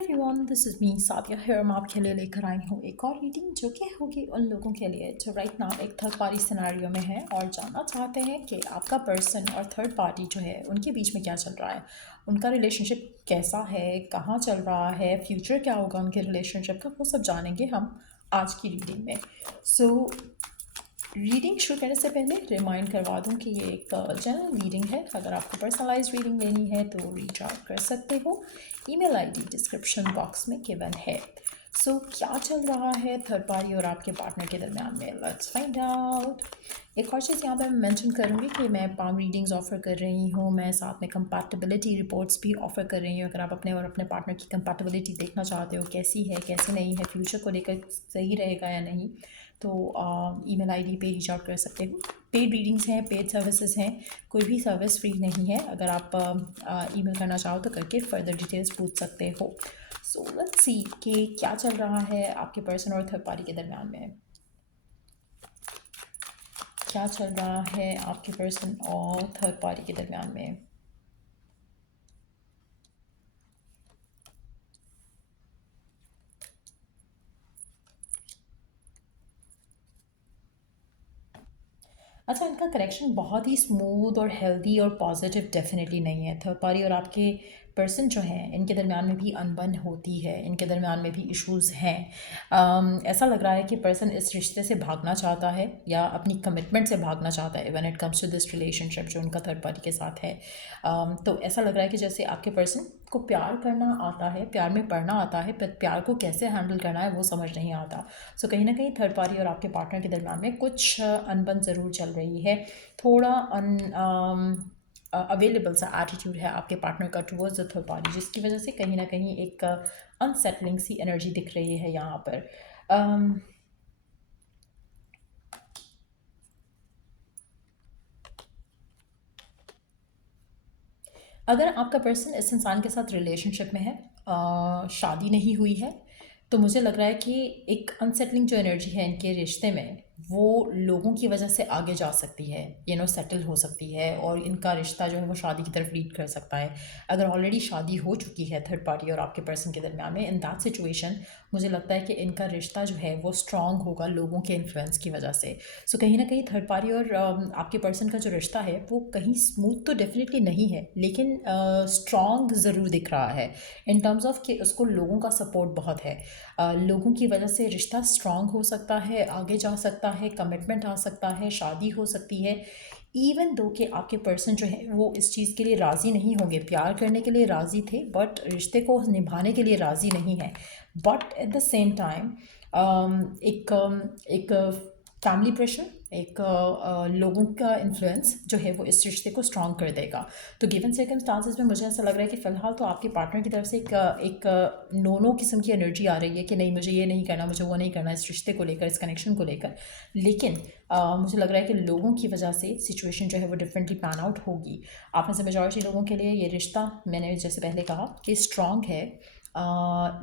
Everyone, this is me Sadia here. मैं आपके लिए लेकर आई हूँ एक और रीडिंग जो कि होगी उन लोगों के लिए जो राइट नाउ एक थर्ड पार्टी सिनेरियो में है और जानना चाहते हैं कि आपका पर्सन और थर्ड पार्टी जो है उनके बीच में क्या चल रहा है, उनका रिलेशनशिप कैसा है, कहाँ चल रहा है, फ्यूचर क्या होगा उनके रिलेशनशिप का, वो सब जानेंगे हम आज की रीडिंग में। सो रीडिंग शुरू करने से पहले रिमाइंड करवा दूं कि ये एक जनरल रीडिंग है। अगर आपको पर्सनलाइज रीडिंग लेनी है तो रीच आउट कर सकते हो। ईमेल आईडी डिस्क्रिप्शन बॉक्स में गिवन है। सो क्या चल रहा है थर्ड पार्टी और आपके पार्टनर के दरमियान में, लेट्स फाइंड आउट। एक और चीज़ यहाँ पर मैं मेंशन करूँगी कि मैं पाम रीडिंग्स ऑफ़र कर रही हूँ, मैं साथ में कंपैटिबिलिटी रिपोर्ट्स भी ऑफ़र कर रही हूँ। अगर आप अपने और अपने पार्टनर की कंपैटिबिलिटी देखना चाहते हो, कैसी है कैसी नहीं है, फ्यूचर को लेकर सही रहेगा या नहीं, तो ईमेल आईडी पे रीच आउट कर सकते हो। पेड रीडिंग्स हैं, पेड सर्विसेज हैं, कोई भी सर्विस फ्री नहीं है। अगर आप ईमेल करना चाहो तो करके फर्दर डिटेल्स पूछ सकते हो। सो लेट्स सी कि क्या चल रहा है आपके पर्सन और थर्ड पार्टी के दरमियान में। क्या चल रहा है आपके पर्सन और थर्ड पार्टी के दरमियान में। अच्छा, इनका कनेक्शन बहुत ही स्मूथ और हेल्दी और पॉजिटिव डेफिनेटली नहीं है। थर्ड पार्टी और आपके पर्सन जो हैं इनके दरमियान में भी अनबन होती है, इनके दरमियान में भी इश्यूज़ हैं। ऐसा लग रहा है कि पर्सन इस रिश्ते से भागना चाहता है या अपनी कमिटमेंट से भागना चाहता है when it comes to this relationship जो उनका थर्ड पार्टी के साथ है। तो ऐसा लग रहा है कि जैसे आपके पर्सन को प्यार करना आता है, प्यार में पड़ना आता है, पर प्यार को कैसे हैंडल करना है वो समझ नहीं आता। सो कहीं ना कहीं थर्ड पार्टी और आपके पार्टनर के दरमियान में कुछ अनबन ज़रूर चल रही है। थोड़ा अवेलेबल सा एटीट्यूड है आपके पार्टनर का टुवर्ड्स द थर्ड पार्टी, जिसकी वजह से कहीं ना कहीं एक अनसेटलिंग सी एनर्जी दिख रही है यहाँ पर। अगर आपका पर्सन इस इंसान के साथ रिलेशनशिप में है, शादी नहीं हुई है, तो मुझे लग रहा है कि एक अनसेटलिंग जो एनर्जी है इनके रिश्ते में वो लोगों की वजह से आगे जा सकती है, सेटल हो सकती है और इनका रिश्ता जो है वो शादी की तरफ लीड कर सकता है। अगर ऑलरेडी शादी हो चुकी है थर्ड पार्टी और आपके पर्सन के दरमियान में, इन दैट सिचुएशन मुझे लगता है कि इनका रिश्ता जो है वो स्ट्रांग होगा लोगों के इन्फ्लुएंस की वजह से। सो कहीं ना कहीं थर्ड पार्टी और आपके पर्सन का जो रिश्ता है वो कहीं स्मूथ तो डेफिनेटली नहीं है, लेकिन स्ट्रांग ज़रूर दिख रहा है इन टर्म्स ऑफ कि उसको लोगों का सपोर्ट बहुत है। लोगों की वजह से रिश्ता स्ट्रांग हो सकता है, आगे जा सकता है, कमिटमेंट आ सकता है, शादी हो सकती है। इवन दो कि आपके पर्सन जो है वो इस चीज़ के लिए राज़ी नहीं होंगे, प्यार करने के लिए राज़ी थे बट रिश्ते को निभाने के लिए राज़ी नहीं है। But at the same time एक फैमिली प्रेशर, एक लोगों का इन्फ्लुएंस जो है वो इस रिश्ते को स्ट्रांग कर देगा। तो गिवन सर्कमस्टांसेस में मुझे ऐसा लग रहा है कि फ़िलहाल तो आपके पार्टनर की तरफ से एक नो किस्म की एनर्जी आ रही है कि नहीं, मुझे ये नहीं करना, मुझे वो नहीं करना इस रिश्ते को लेकर, इस कनेक्शन को लेकर। लेकिन मुझे लग रहा है कि लोगों की वजह से सिचुएशन जो है वो डिफरेंटली पैन आउट होगी। आप में से मेजॉरिटी लोगों के लिए ये रिश्ता, मैंने जैसे पहले कहा कि स्ट्रांग है,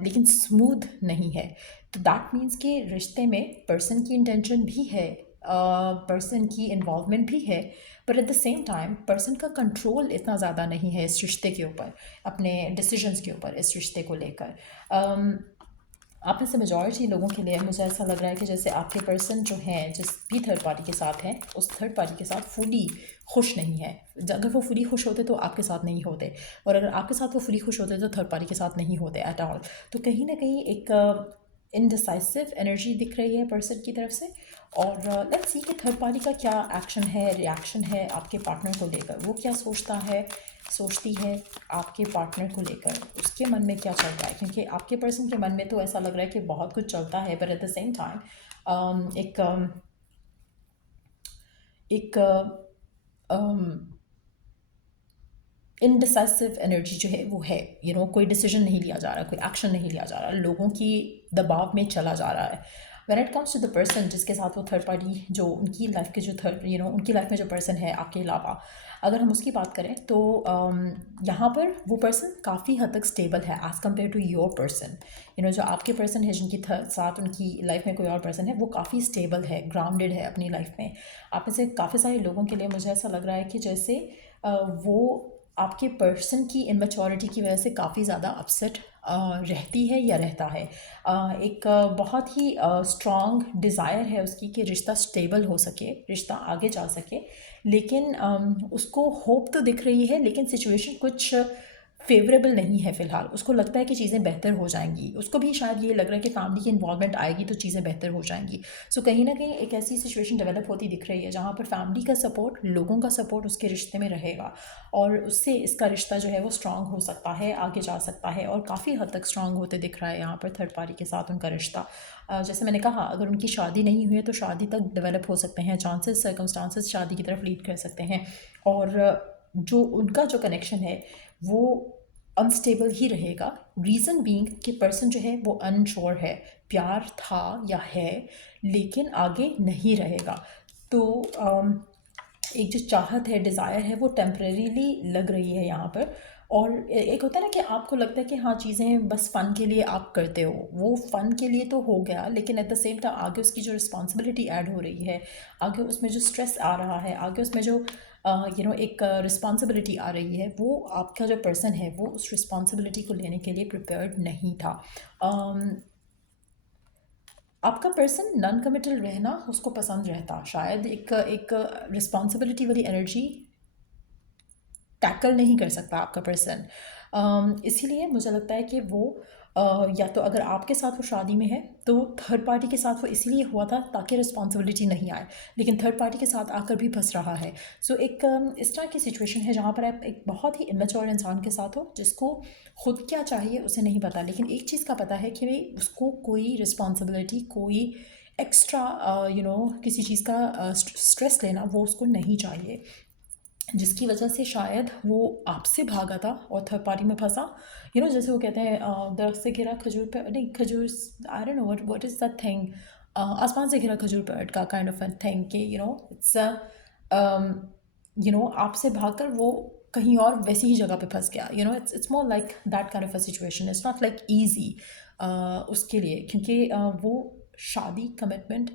लेकिन स्मूथ नहीं है। तो दैट मीन्स कि रिश्ते में पर्सन की इंटेंशन भी है, पर्सन की इन्वॉल्वमेंट भी है, but at the same time person का कंट्रोल इतना ज़्यादा नहीं है इस रिश्ते के ऊपर, अपने डिसीजंस के ऊपर इस रिश्ते को लेकर। आप में से मेजॉरिटी लोगों के लिए मुझे ऐसा लग रहा है कि जैसे आपके पर्सन जो हैं जिस भी थर्ड पार्टी के साथ हैं उस थर्ड पार्टी के साथ फुली खुश नहीं है। अगर वो फुली खुश होते तो आपके साथ नहीं होते, और अगर आपके साथ वो फुली खुश होते तो थर्ड पार्टी के साथ नहीं होते एट ऑल। तो कहीं ना कहीं एक इनडिसाइसिव एनर्जी दिख रही है पर्सन की तरफ से। और लेट्स सी कि थर्ड पार्टी का क्या एक्शन है, रिएक्शन है आपके पार्टनर को लेकर, वो क्या सोचती है आपके पार्टनर को लेकर, उसके मन में क्या चल रहा है। क्योंकि आपके पर्सन के मन में तो ऐसा लग रहा है कि बहुत कुछ चलता है, but at the same time एक इनडिसाइसिव एनर्जी जो है वो है। कोई डिसीजन नहीं लिया जा रहा, कोई एक्शन नहीं लिया जा रहा, लोगों की दबाव में चला जा रहा है। When it comes to the person जिसके साथ वो थर्ड पार्टी, जो उनकी लाइफ के जो उनकी लाइफ में जो पर्सन है आपके अलावा, अगर हम उसकी बात करें तो यहाँ पर वो पर्सन काफ़ी हद तक स्टेबल है as compare to your person. जो आपके पर्सन है जिनकी साथ उनकी लाइफ में कोई और पर्सन है, वो काफ़ी स्टेबल है, ग्राउंडेड है अपनी लाइफ में। आप में से काफ़ी सारे लोगों के लिए मुझे ऐसा लग रहा है कि जैसे वो आपके पर्सन की इमेच्योरिटी की वजह से काफ़ी ज़्यादा अपसेट रहती है या रहता है। एक बहुत ही स्ट्रॉन्ग डिज़ायर है उसकी कि रिश्ता स्टेबल हो सके, रिश्ता आगे जा सके, लेकिन उसको होप तो दिख रही है, लेकिन सिचुएशन कुछ फेवरेबल नहीं है फ़िलहाल। उसको लगता है कि चीज़ें बेहतर हो जाएंगी, उसको भी शायद ये लग रहा है कि फैमिली की इन्वॉल्वमेंट आएगी तो चीज़ें बेहतर हो जाएंगी। सो कहीं ना कहीं एक ऐसी सिचुएशन डेवलप होती दिख रही है जहाँ पर फैमिली का सपोर्ट, लोगों का सपोर्ट उसके रिश्ते में रहेगा, और उससे इसका रिश्ता जो है वो स्ट्रांग हो सकता है, आगे जा सकता है, और काफ़ी हद तक स्ट्रांग होते दिख रहा है यहाँ पर थर्ड पार्टी के साथ उनका रिश्ता। जैसे मैंने कहा, अगर उनकी शादी नहीं हुई है तो शादी तक डेवलप हो सकते हैं, चांसेस सर्कमस्टांसेस शादी की तरफ लीड कर सकते हैं, और जो उनका जो कनेक्शन है वो अनस्टेबल ही रहेगा। रीज़न बीइंग कि पर्सन जो है वो अनश्योर है, प्यार था या है लेकिन आगे नहीं रहेगा। तो एक जो चाहत है, डिज़ायर है, वो टेम्परेरीली लग रही है यहाँ पर। और एक होता है ना कि आपको लगता है कि हाँ चीज़ें बस फ़न के लिए आप करते हो, वो फ़न के लिए तो हो गया, लेकिन एट द सेम टाइम आगे उसकी जो रिस्पॉन्सिबिलिटी ऐड हो रही है, आगे उसमें जो स्ट्रेस आ रहा है, आगे उसमें जो एक रिस्पॉन्सिबिलिटी आ रही है, वो आपका जो पर्सन है वो उस रिस्पॉन्सिबिलिटी को लेने के लिए प्रिपेयर्ड नहीं था। आपका पर्सन नॉन कमिटल रहना उसको पसंद रहता, शायद एक रिस्पॉन्सिबिलिटी वाली एनर्जी टैकल नहीं कर सकता आपका पर्सन। इसीलिए मुझे लगता है कि वो या तो अगर आपके साथ वो शादी में है तो थर्ड पार्टी के साथ वो इसीलिए हुआ था ताकि रिस्पॉन्सिबिलिटी नहीं आए, लेकिन थर्ड पार्टी के साथ आकर भी फंस रहा है। सो एक इस तरह की सिचुएशन है जहाँ पर आप एक बहुत ही इमेच्योर इंसान के साथ हो, जिसको खुद क्या चाहिए उसे नहीं पता, लेकिन एक चीज़ का पता है कि उसको कोई रिस्पॉन्सिबिलिटी, कोई एक्स्ट्रा किसी चीज़ का स्ट्रेस लेना वो उसको नहीं चाहिए, जिसकी वजह से शायद वो आपसे भागा था और थर्ड पार्टी में फंसा। जैसे वो कहते हैं दरख्त से गिरा खजूर पे, नहीं खजूर, I don't know what is that thing, आसमान से गिरा खजूर पे का काइंड ऑफ थिंग कि इट्स आपसे भागकर वो कहीं और वैसी ही जगह पे फंस गया। It's more like that kind of a situation, it's not like easy उसके लिए, क्योंकि वो शादी, कमिटमेंट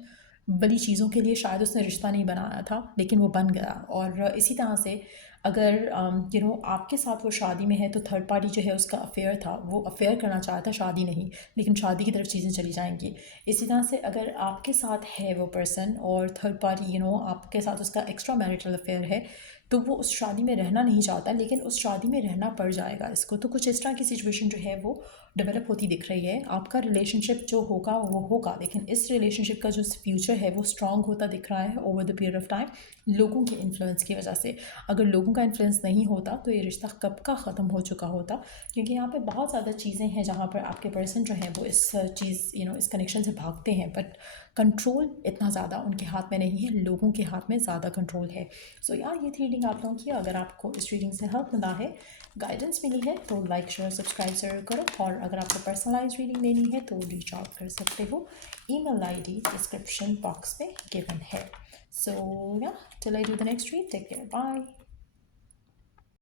बड़ी चीज़ों के लिए शायद उसने रिश्ता नहीं बनाया था, लेकिन वो बन गया। और इसी तरह से अगर आपके साथ वो शादी में है तो थर्ड पार्टी जो है उसका अफेयर था, वो अफेयर करना चाहता था, शादी नहीं, लेकिन शादी की तरफ चीज़ें चली जाएंगी। इसी तरह से अगर आपके साथ है वो पर्सन और थर्ड पार्टी आपके साथ उसका एक्स्ट्रा मैरिटल अफेयर है, तो वो उस शादी में रहना नहीं चाहता, लेकिन उस शादी में रहना पड़ जाएगा इसको। तो कुछ इस तरह की सिचुएशन जो है वो डेवलप होती दिख रही है। आपका रिलेशनशिप जो होगा वो होगा, लेकिन इस रिलेशनशिप का जो फ्यूचर है वो स्ट्रांग होता दिख रहा है over the period of time, लोगों के इन्फ्लुएंस की वजह से। अगर लोगों का इन्फ्लुएंस नहीं होता तो ये रिश्ता कब का ख़त्म हो चुका होता, क्योंकि यहाँ पे बहुत ज़्यादा चीज़ें हैं जहाँ पर आपके पर्सन जो हैं वो इस चीज़ इस कनेक्शन से भागते हैं, बट कंट्रोल इतना ज़्यादा उनके हाथ में नहीं है, लोगों के हाथ में ज़्यादा कंट्रोल है। सो यार ये थी रीडिंग आप लोगों की। अगर आपको इस रीडिंग से हेल्प मिला है, गाइडेंस मिली है, तो लाइक शेयर सब्सक्राइब ज़रूर करो, और अगर आपको पर्सनलाइज रीडिंग लेनी है तो रीच आउट कर सकते हो। ईमेल आईडी डिस्क्रिप्शन बॉक्स में गिवन है। So yeah till I do the next read, take care, bye.